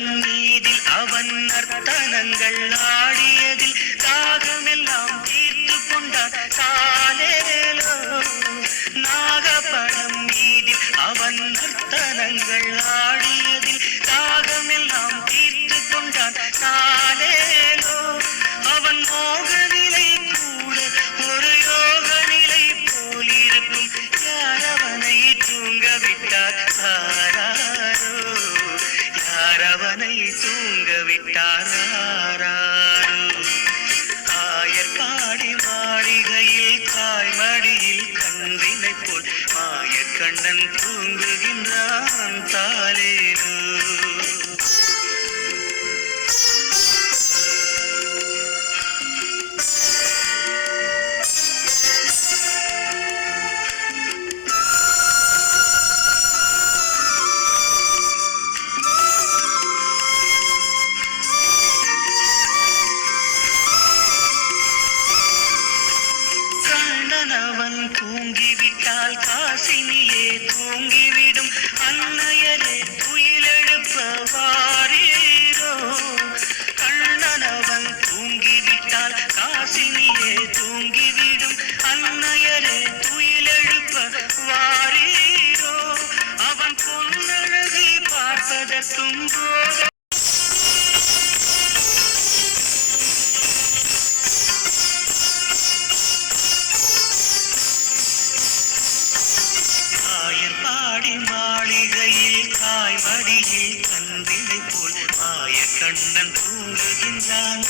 படம் மீதில் அவன் நர்த்தனங்கள் ஆடியதில் தாகமெல்லாம் தீர்த்து கொண்டான் காலேலோ. நாகப்படம் மீதில் அவன் நர்த்தனங்கள் ஆடியதில் தாகமெல்லாம் தீர்த்து கொண்டான் காலேலோ. அவன் மோக நிலை கூட ஒரு யோக நிலை போலிருக்கும். யார் அவனை தூங்க விட்டார் ஆராரோ, யார் அவனை தூங்க விட்டார் ஆராரோ. ஆயர்பாடி மாளிகையில் தாய்மடியில் கன்றினை போல் மாயக்கண்ணன் தூங்குகின்றான் தாலேலோ. அவன் தூங்கிவிட்டால் காசினியே தூங்கிவிடும். அன்னையரே துயிலெழுப்ப வாரீரோ. கண்ணனவன் தூங்கிவிட்டால் காசினியே தூங்கிவிடும். அன்னையரே துயிலெழுப்ப வாரீரோ. அவன் பொன்னழகை பார்ப்பதற்கும் போக மாளிகையில் தாய்மடியில் கன்றினை போல் மாயக்கண்ணன் தூங்குகின்றான்.